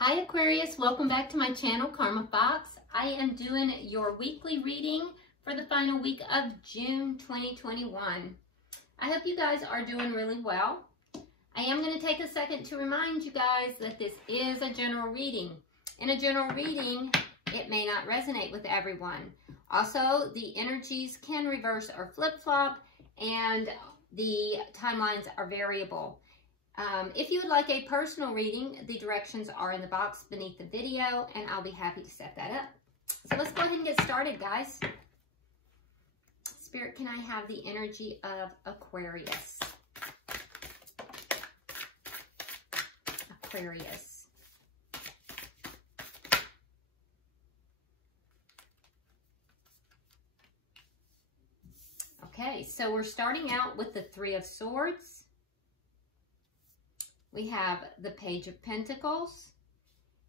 Hi Aquarius, welcome back to my channel, Karma Fox. I am doing your weekly reading for the final week of June 2021. I hope you guys are doing really well. I am going to take a second to remind you guys that this is a general reading. In a general reading, it may not resonate with everyone. Also, the energies can reverse or flip-flop, and the timelines are variable. If you would like a personal reading, the directions are in the box beneath the video, and I'll be happy to set that up. So let's go ahead and get started, guys. Spirit, can I have the energy of Aquarius? Aquarius. Okay, so we're starting out with the Three of Swords. We have the Page of Pentacles,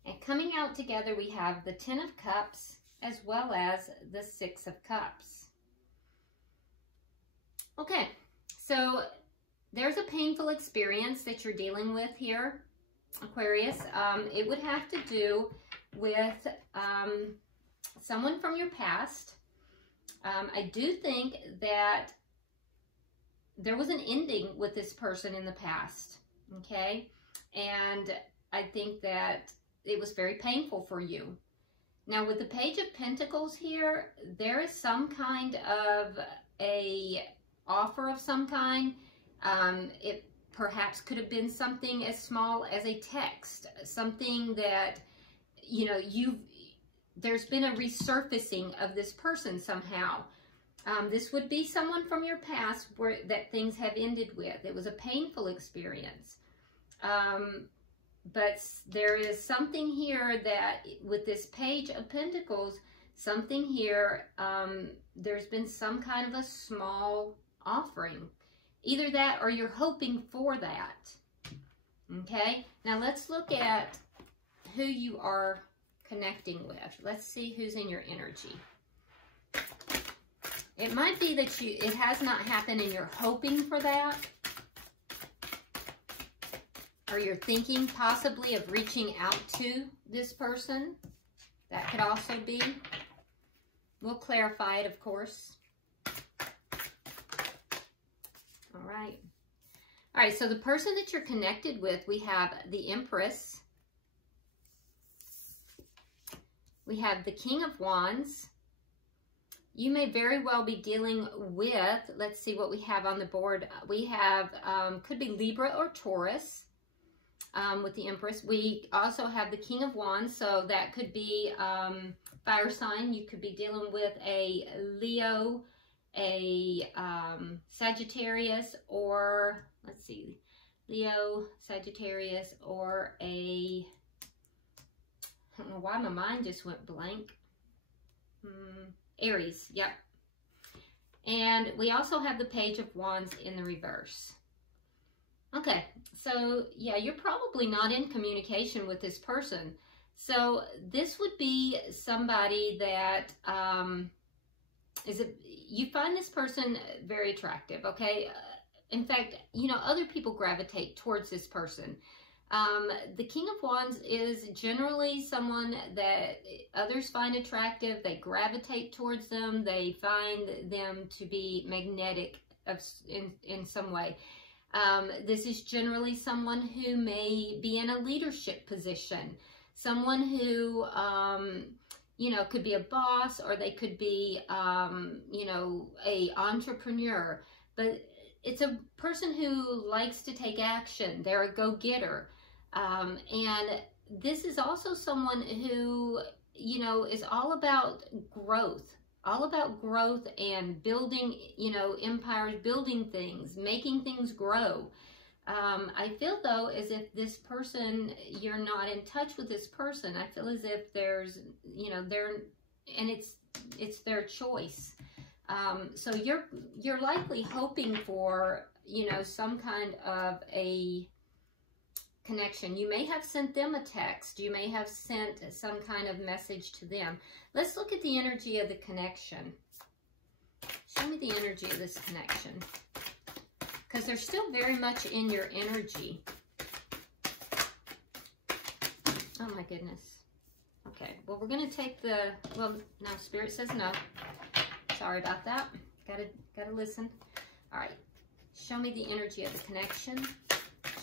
and coming out together we have the Ten of Cups as well as the Six of Cups. Okay, so there's a painful experience that you're dealing with here, Aquarius. It would have to do with someone from your past. I do think that there was an ending with this person in the past. Okay, and I think that it was very painful for you. Now with the Page of Pentacles here, there is some kind of a offer of some kind. It perhaps could have been something as small as a text, something that, you know, there's been a resurfacing of this person somehow. This would be someone from your past that things have ended with. It was a painful experience. But there is something here that with this Page of Pentacles, something here, there's been some kind of a small offering. Either that or you're hoping for that. Okay, now let's look at who you are connecting with. Let's see who's in your energy. It might be that it has not happened and you're hoping for that. Or you're thinking possibly of reaching out to this person. That could also be. We'll clarify it, of course. All right. All right, so the person that you're connected with, we have the Empress. We have the King of Wands. You may very well be dealing with, let's see what we have on the board. We have, could be Libra or Taurus with the Empress. We also have the King of Wands, so that could be fire sign. You could be dealing with a Leo, a Sagittarius, or, let's see, Leo, Sagittarius, or a, I don't know why my mind just went blank. Aries, yep. And we also have the Page of Wands in the reverse. Okay, so yeah, you're probably not in communication with this person. So this would be somebody that you find this person very attractive, okay? In fact, you know, other people gravitate towards this person. The King of Wands is generally someone that others find attractive. They gravitate towards them. They find them to be magnetic in some way. This is generally someone who may be in a leadership position. Someone who, you know, could be a boss, or they could be, you know, an entrepreneur. But it's a person who likes to take action. They're a go-getter. And this is also someone who, you know, is all about growth and building, you know, empires, building things, making things grow. I feel though as if this person, you're not in touch with this person. I feel as if there's, you know, and it's their choice. So you're likely hoping for, you know, some kind of a connection. You may have sent them a text. You may have sent some kind of message to them. Let's look at the energy of the connection. Show me the energy of this connection, because they're still very much in your energy. Oh my goodness. Okay, well, we're going to take the, well, no, Spirit says no. Sorry about that. Gotta listen. All right. Show me the energy of the connection.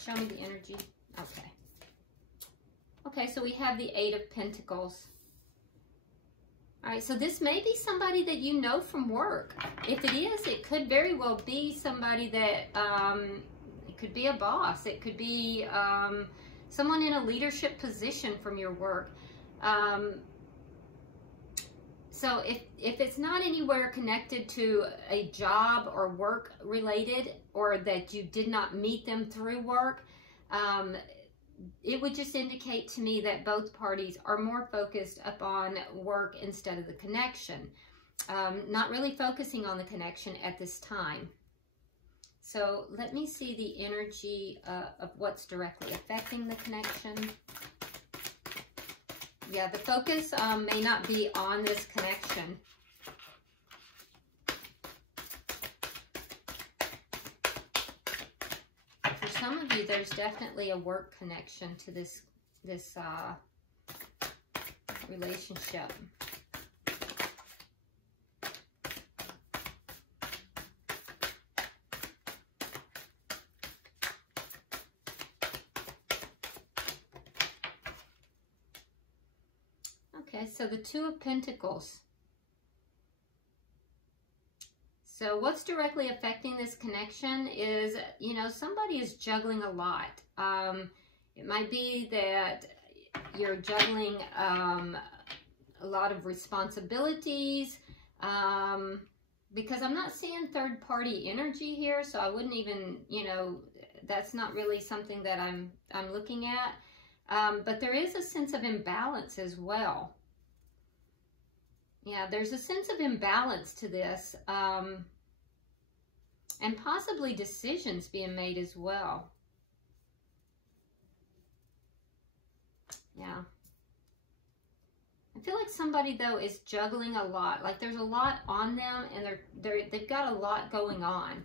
Show me the energy. Okay. Okay, so we have the Eight of Pentacles. All right, so this may be somebody that you know from work. If it is, it could very well be somebody that, it could be a boss. It could be someone in a leadership position from your work. So if it's not anywhere connected to a job or work related, or that you did not meet them through work, it would just indicate to me that both parties are more focused upon work instead of the connection. Not really focusing on the connection at this time. So let me see the energy of what's directly affecting the connection. Yeah, the focus may not be on this connection. For some of you, there's definitely a work connection to this relationship. Okay, so the Two of Pentacles. So what's directly affecting this connection is, you know, somebody is juggling a lot. It might be that you're juggling a lot of responsibilities, because I'm not seeing third party energy here, so I wouldn't even, you know, that's not really something that I'm looking at. But there is a sense of imbalance as well. Yeah, there's a sense of imbalance to this, and possibly decisions being made as well. Yeah. I feel like somebody, though, is juggling a lot. Like there's a lot on them, and they've got a lot going on.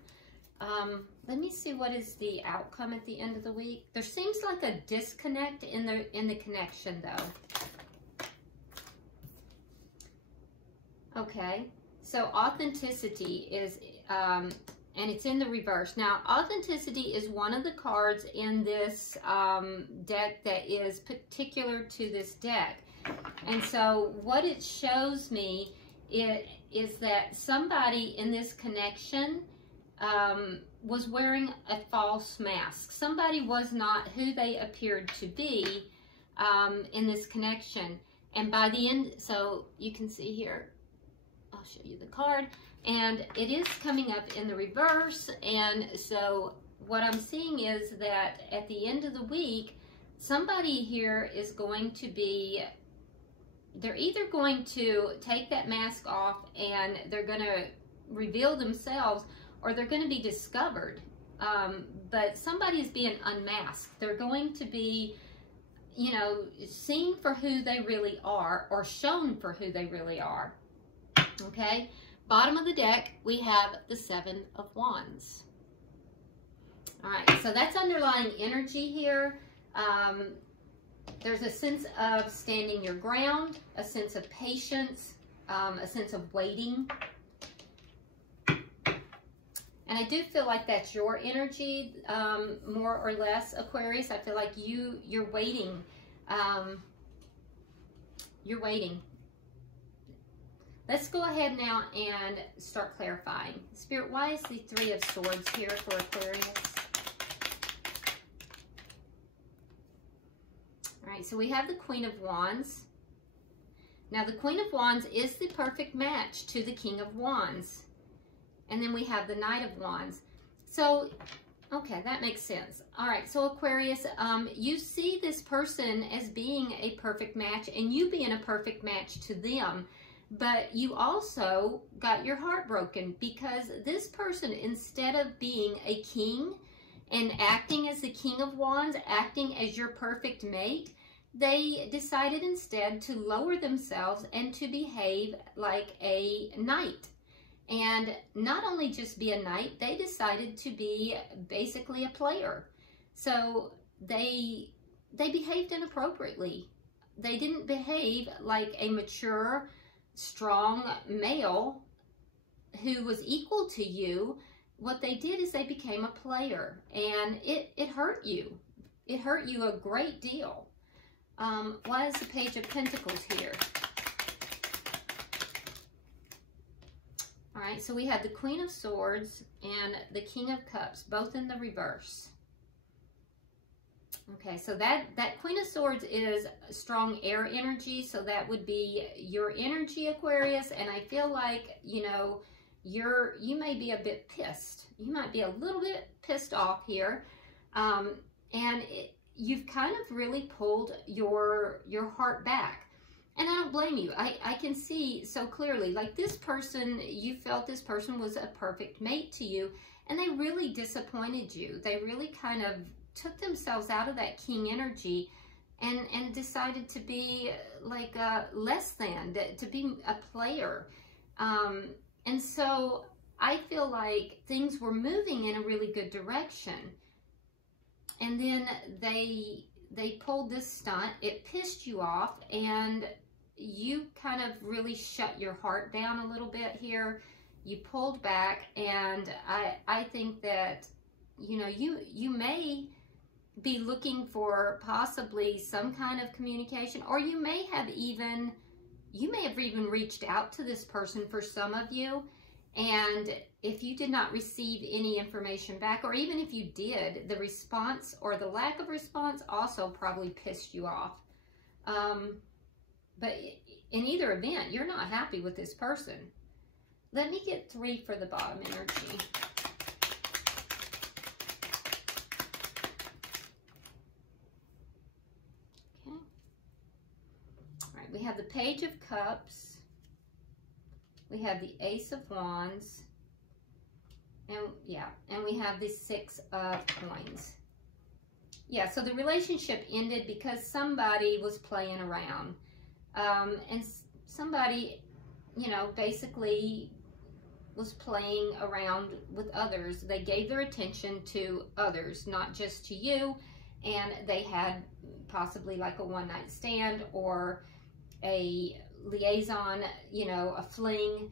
Let me see what is the outcome at the end of the week. There seems like a disconnect in the connection, though. Okay, so authenticity is, and it's in the reverse. Now, authenticity is one of the cards in this deck that is particular to this deck. And so what it shows me is that somebody in this connection was wearing a false mask. Somebody was not who they appeared to be in this connection. And by the end, so you can see here, I'll show you the card, and it is coming up in the reverse. And so what I'm seeing is that at the end of the week, somebody here is going to be, they're either going to take that mask off and they're going to reveal themselves, or they're going to be discovered. But somebody is being unmasked. They're going to be, you know, seen for who they really are, or shown for who they really are. Okay, bottom of the deck, we have the Seven of Wands. All right, so that's underlying energy here. There's a sense of standing your ground, a sense of patience, a sense of waiting. And I do feel like that's your energy, more or less, Aquarius. I feel like you're waiting. You're waiting. Let's go ahead now and start clarifying. Spirit, why is the Three of Swords here for Aquarius? All right, so we have the Queen of Wands. Now, the Queen of Wands is the perfect match to the King of Wands. And then we have the Knight of Wands. So, okay, that makes sense. All right, so Aquarius, you see this person as being a perfect match, and you being a perfect match to them. But you also got your heart broken because this person, instead of being a king and acting as the King of Wands, acting as your perfect mate, they decided instead to lower themselves and to behave like a knight. And not only just be a knight, they decided to be basically a player. So they behaved inappropriately. they didn't behave like a mature, strong male who was equal to you. What they did is they became a player, and it hurt you. It hurt you a great deal. Why is the Page of Pentacles here? All right, so we have the Queen of Swords and the King of Cups, both in the reverse. Okay, so that Queen of Swords is strong air energy, so that would be your energy, Aquarius, and I feel like, you know, you may be a bit pissed. You might be a little bit pissed off here, and you've kind of really pulled your heart back. And I don't blame you. I can see so clearly, like this person, you felt this person was a perfect mate to you, and they really disappointed you. They really kind of took themselves out of that king energy and decided to be like less than, to be a player. And so I feel like things were moving in a really good direction. And then they pulled this stunt. It pissed you off, and you kind of really shut your heart down a little bit here. You pulled back, and I think that, you know, you may be looking for possibly some kind of communication, or you may have even reached out to this person, for some of you, and if you did not receive any information back, or even if you did, the response or the lack of response also probably pissed you off. But in either event, you're not happy with this person. Let me get 3 for the bottom energy. Okay. All right, we have the Page of Cups. We have the Ace of Wands. And we have the 6 of Coins. Yeah, so the relationship ended because somebody was playing around. And somebody, you know, basically was playing around with others. They gave their attention to others, not just to you. And they had possibly like a one-night stand or a liaison, you know, a fling.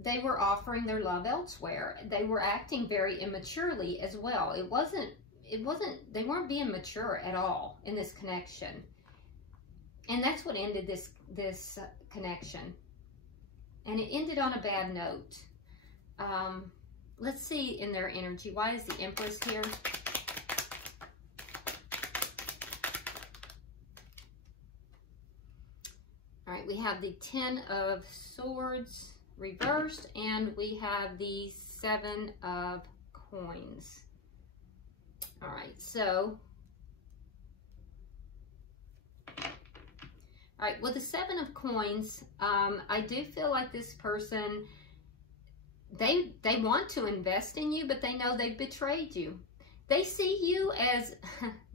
They were offering their love elsewhere. They were acting very immaturely as well. They weren't being mature at all in this connection. And that's what ended this connection. And it ended on a bad note. Let's see in their energy. Why is the Empress here? All right, we have the 10 of Swords reversed, and we have the 7 of Coins. All right, so, all right, with the 7 of Coins, I do feel like this person, they want to invest in you, but they know they've betrayed you. They see you as,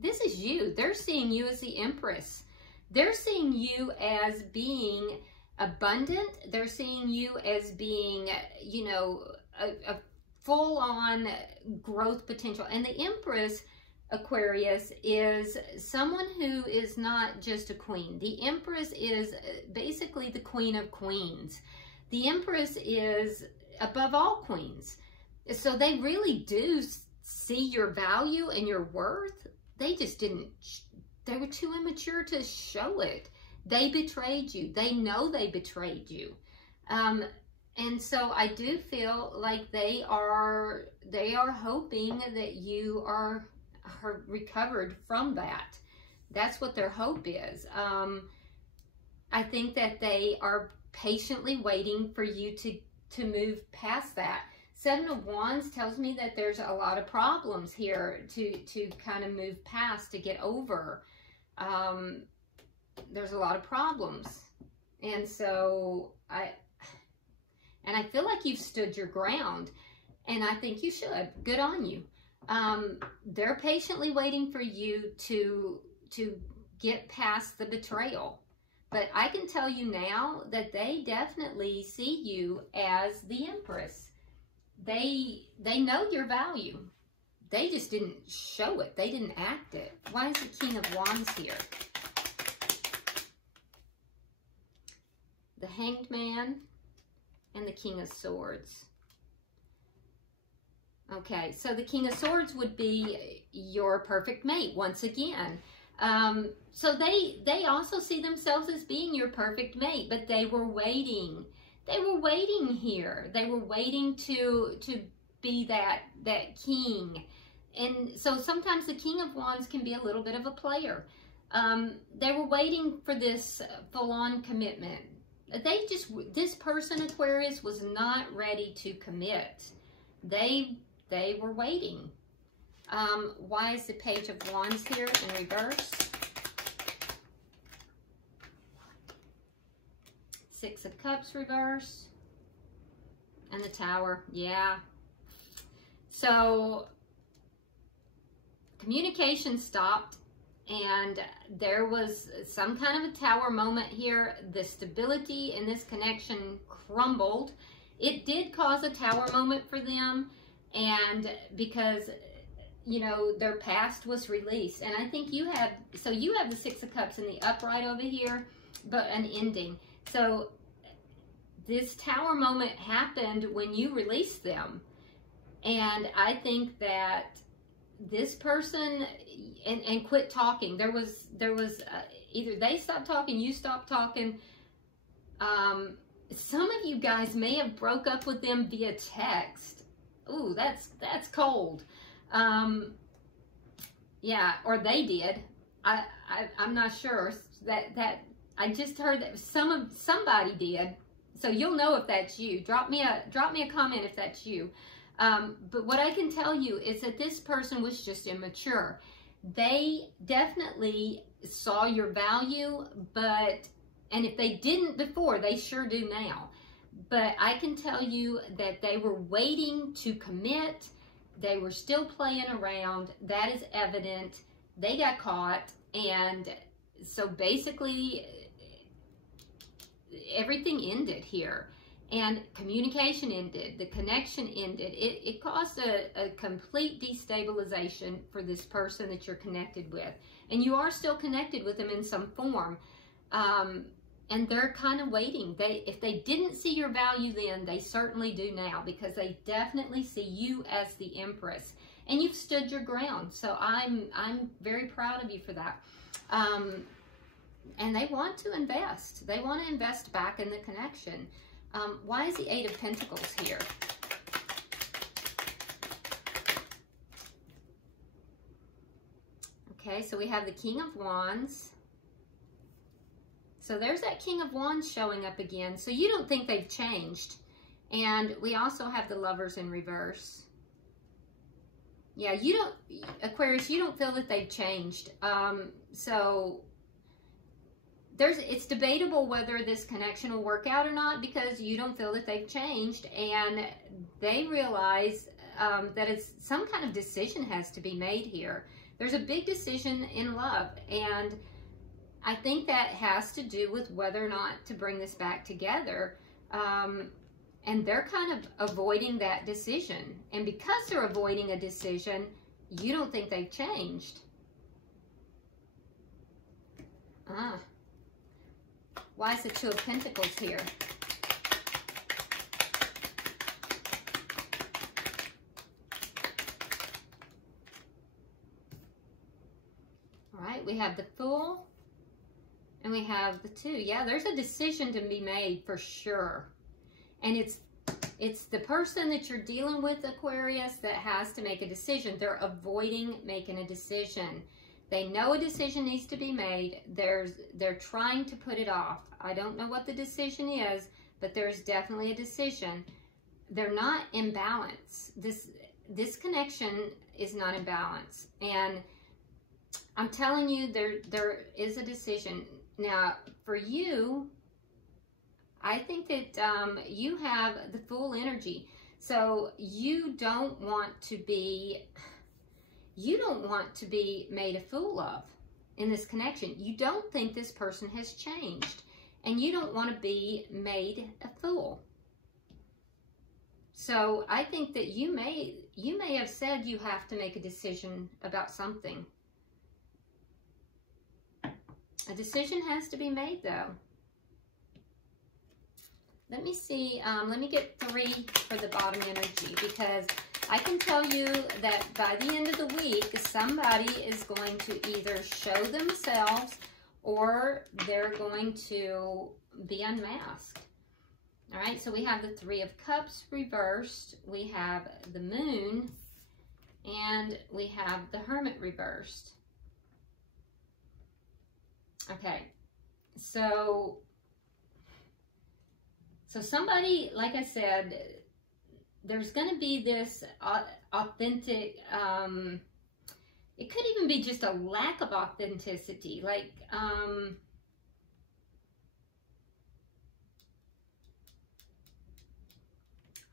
this is you. They're seeing you as the Empress. They're seeing you as being abundant. They're seeing you as being, you know, a full-on growth potential. And the Empress, Aquarius, is someone who is not just a queen. The Empress is basically the Queen of Queens. The Empress is above all queens. So they really do see your value and your worth. They just didn't, they were too immature to show it. They betrayed you. They know they betrayed you. And so I do feel like they are hoping that you are recovered from that. That's what their hope is. I think that they are patiently waiting for you to move past that. 7 of Wands tells me that there's a lot of problems here to kind of move past, to get over. There's a lot of problems. And so I feel like you've stood your ground, and I think you should. Good on you. They're patiently waiting for you to get past the betrayal. But I can tell you now that they definitely see you as the Empress. They know your value. They just didn't show it. They didn't act it. Why is the King of Wands here? the Hanged Man, and the King of Swords. Okay, so the King of Swords would be your perfect mate once again. So they also see themselves as being your perfect mate, but they were waiting. They were waiting here. They were waiting to be that king. And so sometimes the King of Wands can be a little bit of a player. They were waiting for this full-on commitment. This person, Aquarius, was not ready to commit. They were waiting. Why is the Page of Wands here in reverse? Six of Cups reverse. And the Tower. Yeah. So communication stopped, and there was some kind of a Tower moment here. The stability in this connection crumbled. It did cause a Tower moment for them, and because, you know, their past was released. And I think you have the Six of Cups in the upright over here, but an ending. So this Tower moment happened when you released them. And I think that this person, and quit talking. There was either they stopped talking, you stopped talking. Some of you guys may have broke up with them via text. Ooh, that's cold. Yeah, or they did. I'm not sure. That I just heard that somebody did. So you'll know if that's you. Drop me a comment if that's you. But what I can tell you is that this person was just immature. They definitely saw your value, and if they didn't before, they sure do now. But I can tell you that they were waiting to commit. They were still playing around. That is evident. They got caught. And so basically, everything ended here. And communication ended. The connection ended. It caused a complete destabilization for this person that you're connected with. And you are still connected with them in some form. And they're kind of waiting. If they didn't see your value then, they certainly do now, because they definitely see you as the Empress. And you've stood your ground. So I'm very proud of you for that. And they want to invest. They want to invest back in the connection. Why is the Eight of Pentacles here? Okay, so we have the King of Wands. So there's that King of Wands showing up again. So you don't think they've changed. And we also have the Lovers in reverse. Yeah, you don't, Aquarius, you don't feel that they've changed. So it's debatable whether this connection will work out or not, because you don't feel that they've changed, and they realize that it's some kind of decision has to be made here. There's a big decision in love, and I think that has to do with whether or not to bring this back together. And they're kind of avoiding that decision. And because they're avoiding a decision, you don't think they've changed. Why is the Two of Pentacles here? All right, we have the Fool. And we have the Two. Yeah, there's a decision to be made for sure. And it's the person that you're dealing with, Aquarius, that has to make a decision. They're avoiding making a decision. They know a decision needs to be made. They're trying to put it off. I don't know what the decision is, but there's definitely a decision. They're not in balance. This connection is not in balance. And I'm telling you, there is a decision. Now, for you, I think that you have the Fool energy. So you don't want to be made a fool of in this connection. You don't think this person has changed, and you don't want to be made a fool. So I think that you may have said you have to make a decision about something. A decision has to be made, though. let me see. Let me get 3 for the bottom energy, because I can tell you that by the end of the week, somebody is going to either show themselves or they're going to be unmasked. All right, so we have the 3 of Cups reversed, we have the Moon, and we have the Hermit reversed. Okay, so somebody, like I said, there's going to be this authentic, it could even be just a lack of authenticity, like,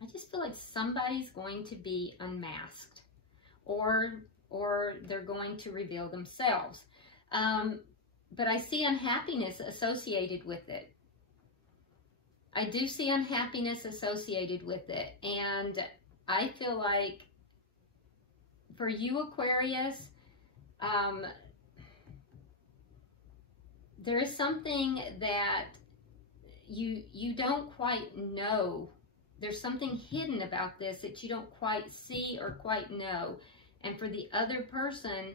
I just feel like somebody's going to be unmasked, or they're going to reveal themselves. But I see unhappiness associated with it. I do see unhappiness associated with it. And I feel like for you, Aquarius, there is something that you don't quite know. There's something hidden about this that you don't quite see or quite know. And for the other person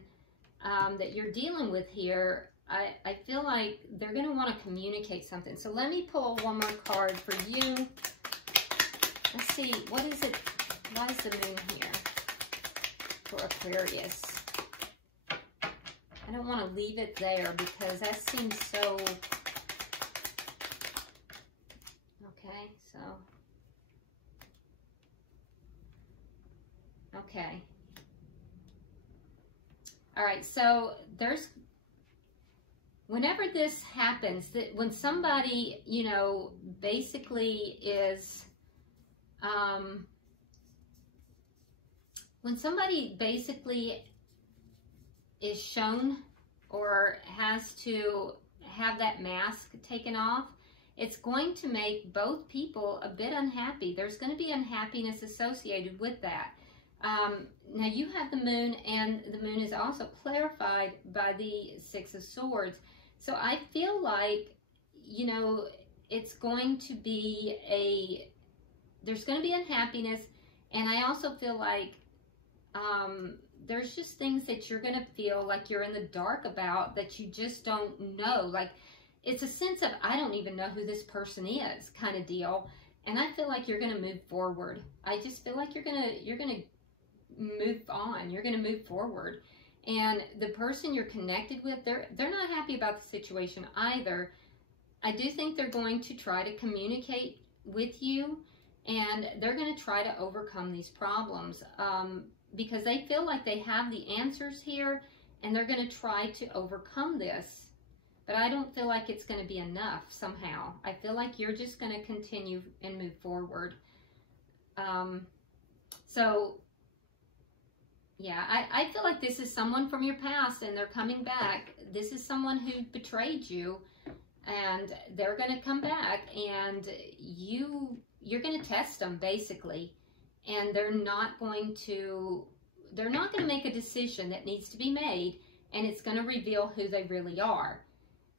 that you're dealing with here, I feel like they're going to want to communicate something. So let me pull one more card for you. Let's see, what is it? Why is the Moon here for Aquarius? I don't want to leave it there because that seems so... Okay, so... Okay. All right, so there's... Whenever this happens, that when somebody, you know, basically is, when somebody basically is shown or has to have that mask taken off, it's going to make both people a bit unhappy. There's going to be unhappiness associated with that. Now you have the Moon, and the Moon is also clarified by the 6 of Swords. So I feel like, you know, it's going to be there's going to be unhappiness, and I also feel like there's just things that you're going to feel like you're in the dark about, that you just don't know. Like, it's a sense of, I don't even know who this person is kind of deal. And I feel like you're going to move forward. I just feel like you're going to move on. You're going to move forward. And the person you're connected with, they're not happy about the situation either. I do think they're going to try to communicate with you, and they're going to try to overcome these problems because they feel like they have the answers here, and they're going to try to overcome this. But I don't feel like it's going to be enough somehow. I feel like you're just going to continue and move forward. Yeah, I feel like this is someone from your past, and they're coming back. This is someone who betrayed you, and they're going to come back, and you're going to test them, basically. And they're not going to make a decision that needs to be made, and it's going to reveal who they really are.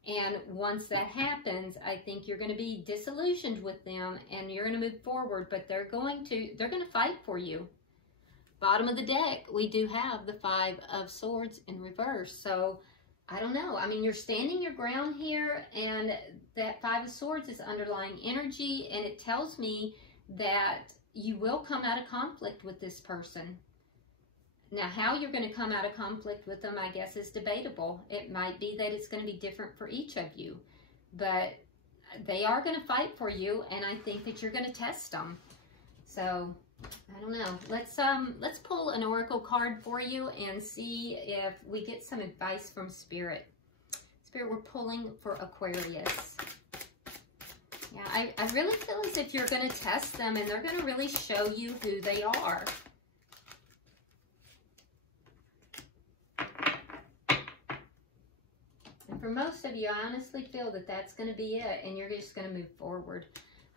And once that happens, I think you're going to be disillusioned with them, and you're going to move forward, but they're going to fight for you. Bottom of the deck, we do have the 5 of Swords in reverse. So, I don't know. I mean, you're standing your ground here, and that 5 of Swords is underlying energy, and it tells me that you will come out of conflict with this person. Now, how you're going to come out of conflict with them, I guess, is debatable. It might be that it's going to be different for each of you, but they are going to fight for you, and I think that you're going to test them. So, I don't know. Let's pull an oracle card for you and see if we get some advice from Spirit. Spirit, we're pulling for Aquarius. Yeah, I really feel as if you're going to test them, and they're going to really show you who they are. And for most of you, I honestly feel that that's going to be it, and you're just going to move forward.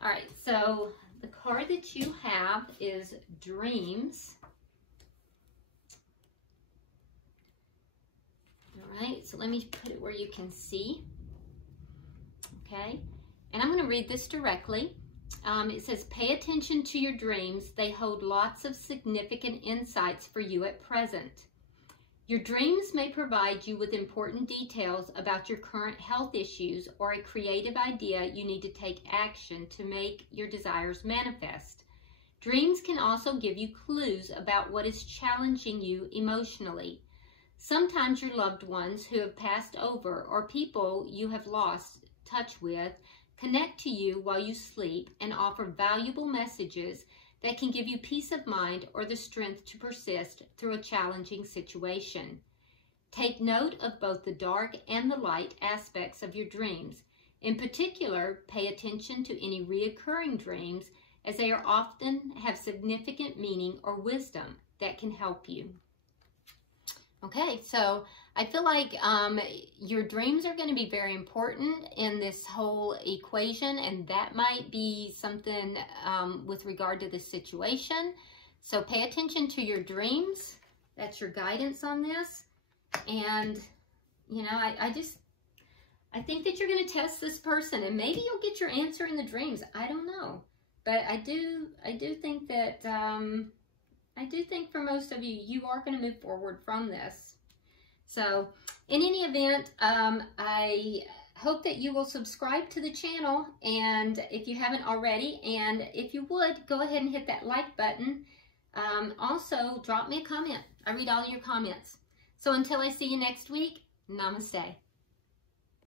All right, so the card that you have is Dreams. All right, so let me put it where you can see. Okay, and I'm going to read this directly. It says, pay attention to your dreams. They hold lots of significant insights for you at present. Your dreams may provide you with important details about your current health issues or a creative idea you need to take action to make your desires manifest. Dreams can also give you clues about what is challenging you emotionally. Sometimes your loved ones who have passed over or people you have lost touch with connect to you while you sleep and offer valuable messages that can give you peace of mind or the strength to persist through a challenging situation. Take note of both the dark and the light aspects of your dreams. In particular, pay attention to any reoccurring dreams, as they are often have significant meaning or wisdom that can help you. Okay, so I feel like your dreams are going to be very important in this whole equation, and that might be something with regard to this situation. So pay attention to your dreams. That's your guidance on this. And, you know, I think that you're going to test this person, and maybe you'll get your answer in the dreams. I don't know. But I do think that, I do think for most of you, you are going to move forward from this. So, in any event, I hope that you will subscribe to the channel, and if you haven't already, and if you would, go ahead and hit that like button. Also, drop me a comment. I read all your comments. So until I see you next week, namaste.